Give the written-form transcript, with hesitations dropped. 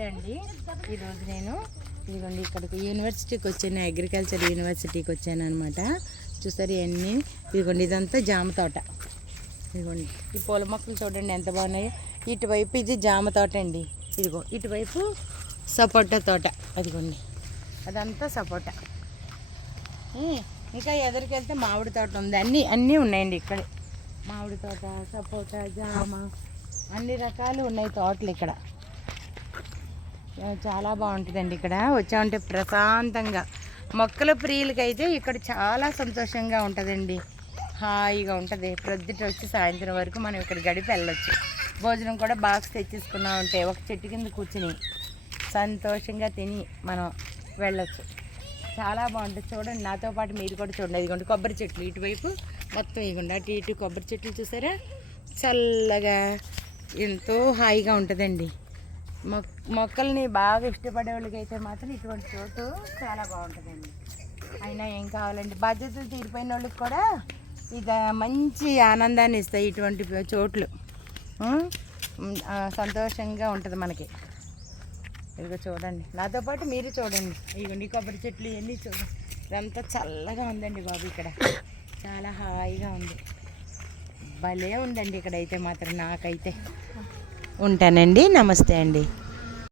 నమస్తే అండి. ఈరోజు నేను ఇదిగోండి ఇక్కడికి యూనివర్సిటీకి వచ్చాను, అగ్రికల్చర్ యూనివర్సిటీకి వచ్చాను అనమాట. చూసారు ఇవన్నీ, ఇదిగోండి ఇదంతా జామ తోట. ఇదిగోండి ఈ పూల మొక్కలు చూడండి ఎంత బాగున్నాయో. ఇటువైపు ఇది జామ తోట అండి, ఇదిగో ఇటువైపు సపోటా తోట, అదిగోండి అదంతా సపోటా. ఇంకా ఎదురుకి వెళ్తే మామిడి తోట ఉంది. అన్నీ ఉన్నాయండి ఇక్కడే. మామిడి తోట, సపోటా, జామ, అన్ని రకాలు ఉన్నాయి తోటలు ఇక్కడ. చాలా బాగుంటుందండి ఇక్కడ వచ్చామంటే ప్రశాంతంగా. మొక్కల ప్రియులకైతే ఇక్కడ చాలా సంతోషంగా ఉంటుందండి, హాయిగా ఉంటుంది. ప్రొద్దుట వచ్చి సాయంత్రం వరకు మనం ఇక్కడ గడిపి వెళ్ళొచ్చు. భోజనం కూడా బాక్స్ తెచ్చేసుకున్నా ఉంటే ఒక చెట్టు కింద కూర్చుని సంతోషంగా తిని మనం వెళ్ళొచ్చు. చాలా బాగుంటుంది. చూడండి, నాతో పాటు మీరు కూడా చూడండి. ఇదిగోండి కొబ్బరి చెట్లు ఇటువైపు మొత్తం, ఇదిగోండి అటు ఇటు కొబ్బరి చెట్లు చూసారా, చల్లగా ఎంతో హాయిగా ఉంటుందండి. మొక్కల్ని బాగా ఇష్టపడే వాళ్ళకి అయితే మాత్రం ఇటువంటి చోటు చాలా బాగుంటుందండి. అయినా ఏం కావాలండి, బాధ్యతలు తీరిపోయిన వాళ్ళకి కూడా ఇక మంచి ఆనందాన్ని ఇస్తాయి ఇటువంటి చోట్లు. సంతోషంగా ఉంటుంది మనకి. ఇదిగో చూడండి, నాతో పాటు మీరు చూడండి. ఇదిగోండి కొబ్బరి చెట్లు ఇవన్నీ చూడండి, ఇదంతా చల్లగా ఉందండి బాబు. ఇక్కడ చాలా హాయిగా ఉంది, భలే ఉందండి ఇక్కడైతే మాత్రం. నాకైతే ఉంటానండి. నమస్తే అండి.